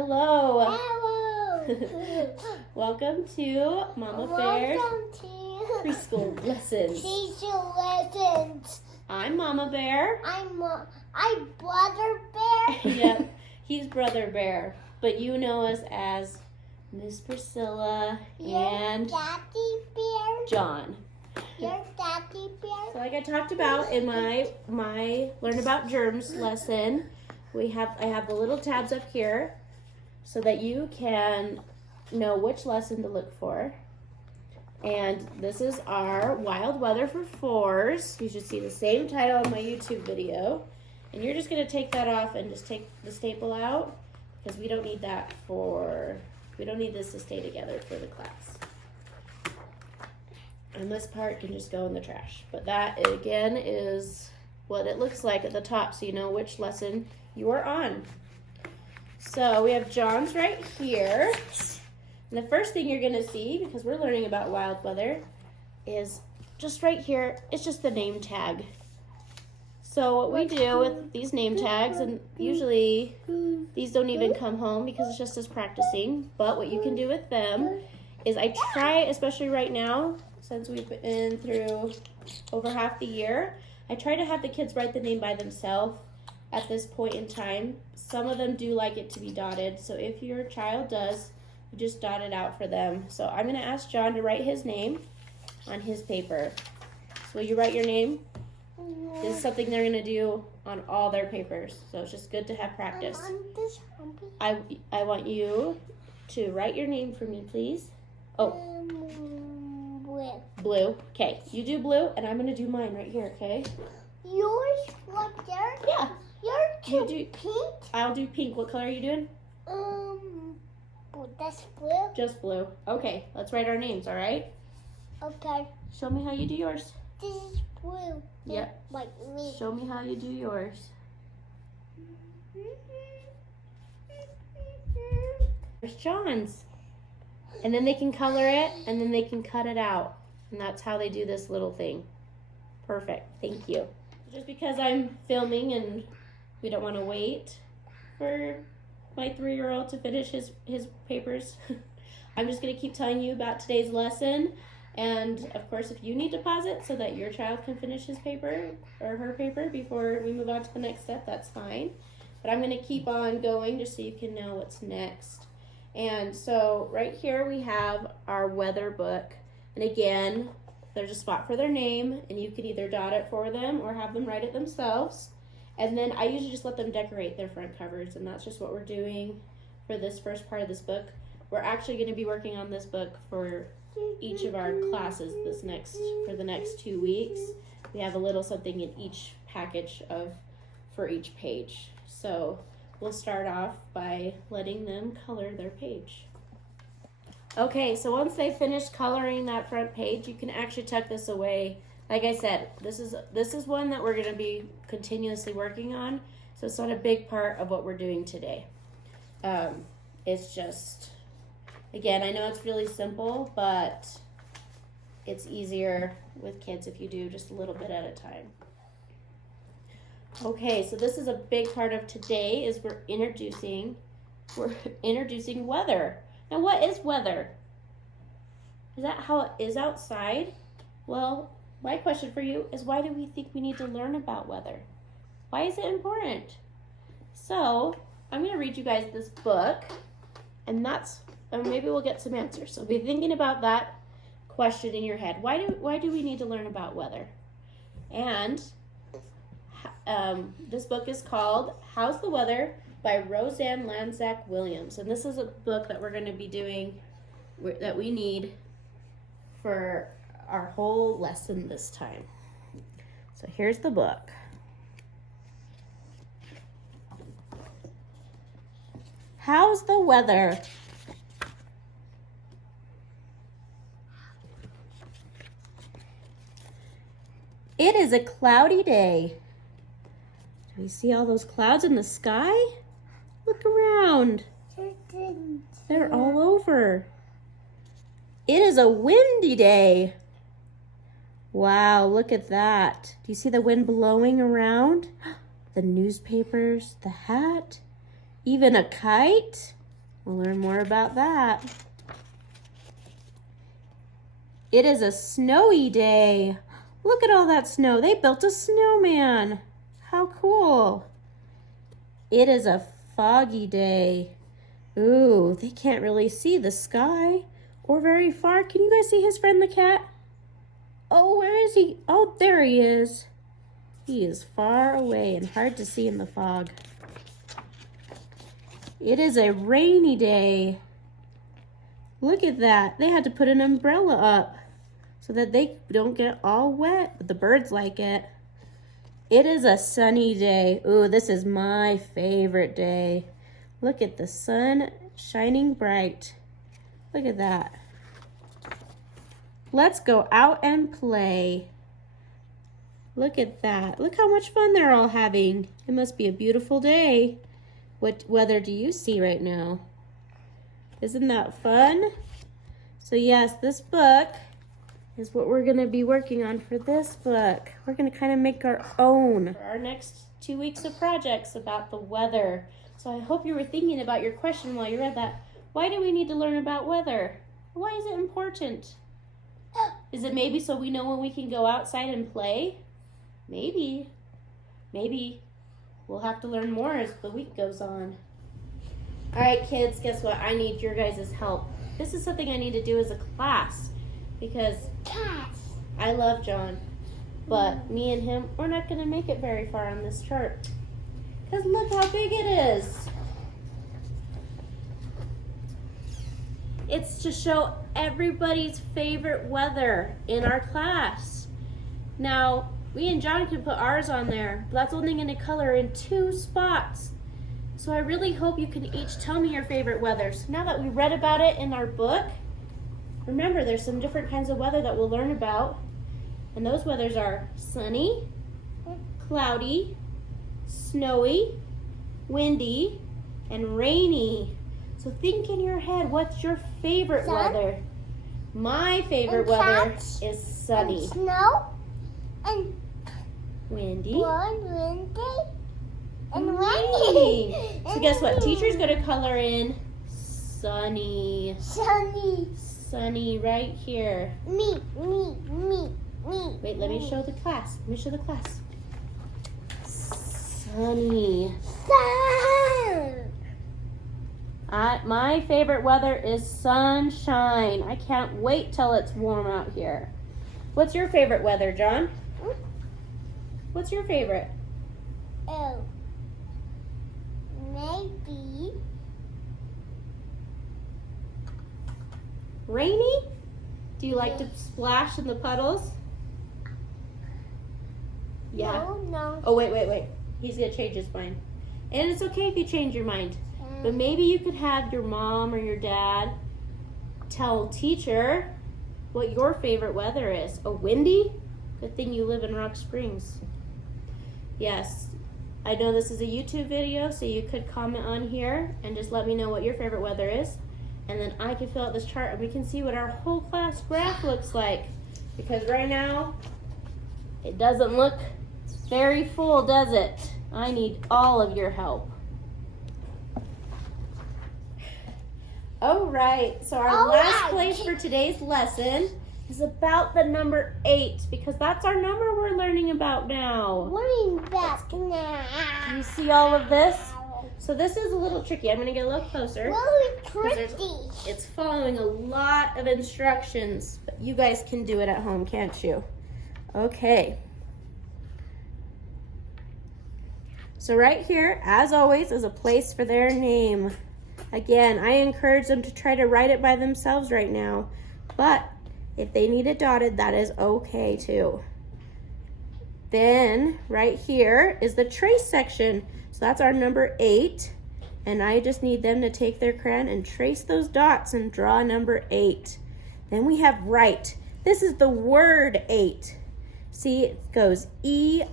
Hello. Hello. Welcome to Mama Bear's Welcome to preschool lessons. Preschool lessons. I'm Mama Bear. I'm Brother Bear. Yep, he's Brother Bear, but you know us as Miss Priscilla and Daddy Bear. John. You're Daddy Bear. So like I talked about in my Learn About Germs lesson, I have the little tabs up here so that you can know which lesson to look for. And this is our Wild Weather for Fours. You should see the same title on my YouTube video. And you're just going to take that off and just take the staple out because we don't need this to stay together for the class. And this part can just go in the trash. But that, again, is what it looks like at the top so you know which lesson you are on. So we have John's right here. And the first thing you're going to see, because we're learning about wild weather, is just right here, it's just the name tag. So what we do with these name tags, and usually these don't even come home because it's just us practicing, but what you can do with them is I try, especially right now, since we've been through over half the year, I try to have the kids write the name by themselves at this point in time. Some of them do like it to be dotted, so if your child does, you just dot it out for them. So I'm going to ask John to write his name on his paper. So will you write your name? This is something they're going to do on all their papers, so it's just good to have practice. I want you to write your name for me, please. Oh. Blue. Okay, you do blue, and I'm going to do mine right here, okay? Yours right there? Yeah. You're pink? I'll do pink. What color are you doing? That's blue. Just blue. Okay, let's write our names, all right? Okay. Show me how you do yours. This is blue. Yep. Like me. Show me how you do yours. There's John's. And then they can color it, and then they can cut it out. And that's how they do this little thing. Perfect. Thank you. Just because I'm filming and we don't want to wait for my 3-year-old to finish his papers, I'm just going to keep telling you about today's lesson. And of course, if you need to pause it so that your child can finish his paper or her paper before we move on to the next step, that's fine. But I'm going to keep on going just so you can know what's next. And so right here we have our weather book. And again, there's a spot for their name, and you can either dot it for them or have them write it themselves. And then I usually just let them decorate their front covers, and that's just what we're doing for this first part of this book. We're actually going to be working on this book for each of our classes for the next 2 weeks. We have a little something in each package for each page. So we'll start off by letting them color their page. Okay, so once they finish coloring that front page, you can actually tuck this away. Like I said, this is one that we're going to be continuously working on, so it's not a big part of what we're doing today. It's just, again, I know it's really simple, but it's easier with kids if you do just a little bit at a time. Okay, so this is a big part of today is we're introducing weather. Now, what is weather? Is that how it is outside? Well, my question for you is, why do we think we need to learn about weather? Why is it important? So I'm going to read you guys this book, and maybe we'll get some answers. So be thinking about that question in your head. Why do we need to learn about weather? And this book is called How's the Weather by Roseanne Lanzac Williams. And this is a book that we're going to be doing, that we need for our whole lesson this time. So here's the book. How's the weather? It is a cloudy day. Do you see all those clouds in the sky? Look around. They're all over. It is a windy day. Wow, look at that. Do you see the wind blowing around? The newspapers, the hat, even a kite. We'll learn more about that. It is a snowy day. Look at all that snow. They built a snowman. How cool. It is a foggy day. Ooh, they can't really see the sky or very far. Can you guys see his friend the cat? Oh, where is he? Oh, there he is. He is far away and hard to see in the fog. It is a rainy day. Look at that. They had to put an umbrella up so that they don't get all wet, but the birds like it. It is a sunny day. Ooh, this is my favorite day. Look at the sun shining bright. Look at that. Let's go out and play. Look at that. Look how much fun they're all having. It must be a beautiful day. What weather do you see right now? Isn't that fun? So yes, this book is what we're going to be working on for this book. We're going to kind of make our own for our next 2 weeks of projects about the weather. So I hope you were thinking about your question while you read that. Why do we need to learn about weather? Why is it important? Is it maybe so we know when we can go outside and play? Maybe. Maybe. We'll have to learn more as the week goes on. All right, kids, guess what? I need your guys' help. This is something I need to do as a class because I love John, but me and him, we're not going to make it very far on this chart because look how big it is. It's to show everybody's favorite weather in our class. Now, me and John can put ours on there, but that's only going to color in 2 spots. So I really hope you can each tell me your favorite weathers. Now that we read about it in our book, remember there's some different kinds of weather that we'll learn about. And those weathers are sunny, cloudy, snowy, windy, and rainy. So think in your head, what's your favorite weather? My favorite weather is sunny. And snow. And windy. windy. And rainy. rainy. So guess what? Teacher's going to color in sunny. Sunny. Sunny right here. Me. Wait, let me show the class. Sunny. Sun. My favorite weather is sunshine. I can't wait till it's warm out here. What's your favorite weather, John? What's your favorite? Oh. Maybe. Rainy? Do you like to splash in the puddles? Yeah. No. Oh, wait. He's going to change his mind. And it's okay if you change your mind. But maybe you could have your mom or your dad tell teacher what your favorite weather is. Oh, windy? Good thing you live in Rock Springs. Yes. I know this is a YouTube video, so you could comment on here and just let me know what your favorite weather is. And then I can fill out this chart and we can see what our whole class graph looks like. Because right now, it doesn't look very full, does it? I need all of your help. All right, so our last place for today's lesson is about the number 8 because that's our number we're learning about now. Learning back now. Do you see all of this? So this is a little tricky. I'm going to get a little closer. Really tricky. It's following a lot of instructions, but you guys can do it at home, can't you? Okay. So right here, as always, is a place for their name. Again, I encourage them to try to write it by themselves right now, but if they need it dotted, that is okay too. Then right here is the trace section. So that's our number 8, and I just need them to take their crayon and trace those dots and draw number 8. Then we have write. This is the word 8. See, it goes E-I-G-H-T.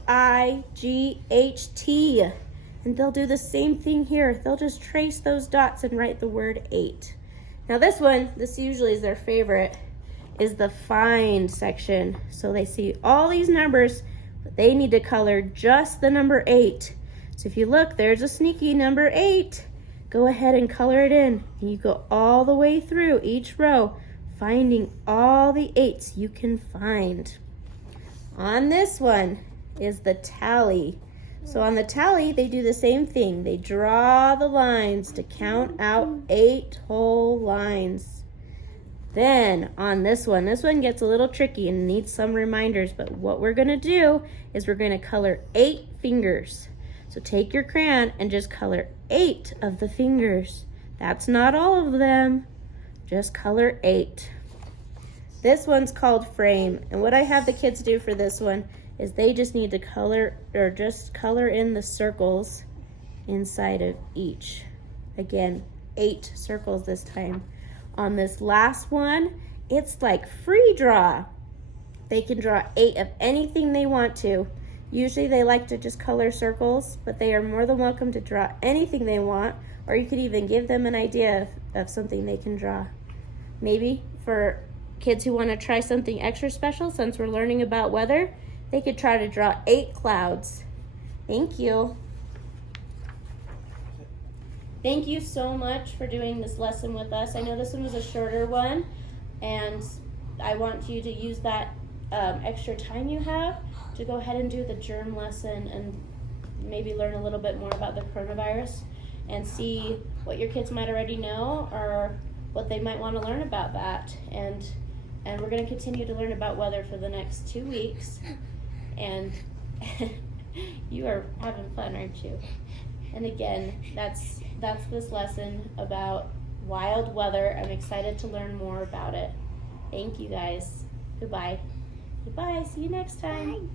And they'll do the same thing here. They'll just trace those dots and write the word 8. Now this one, this usually is their favorite, is the find section. So they see all these numbers, but they need to color just the number 8. So if you look, there's a sneaky number 8. go ahead and color it in. And you go all the way through each row, finding all the 8s you can find. On this one is the tally. So on the tally, they do the same thing. They draw the lines to count out 8 whole lines. Then on this one gets a little tricky and needs some reminders, but what we're gonna do is we're gonna color 8 fingers. So take your crayon and just color 8 of the fingers. That's not all of them, just color 8. This one's called frame, and what I have the kids do for this one is they just need to color in the circles inside of each. Again, 8 circles this time. On this last one, it's like free draw. They can draw 8 of anything they want to. Usually they like to just color circles, but they are more than welcome to draw anything they want, or you could even give them an idea of something they can draw. Maybe for kids who want to try something extra special, since we're learning about weather, they could try to draw 8 clouds. Thank you. Thank you so much for doing this lesson with us. I know this one was a shorter one, and I want you to use that extra time you have to go ahead and do the germ lesson and maybe learn a little bit more about the coronavirus and see what your kids might already know or what they might want to learn about that. And we're going to continue to learn about weather for the next 2 weeks. And you are having fun, aren't you? And again, that's this lesson about wild weather. I'm excited to learn more about it. Thank you guys. Goodbye. Goodbye. See you next time.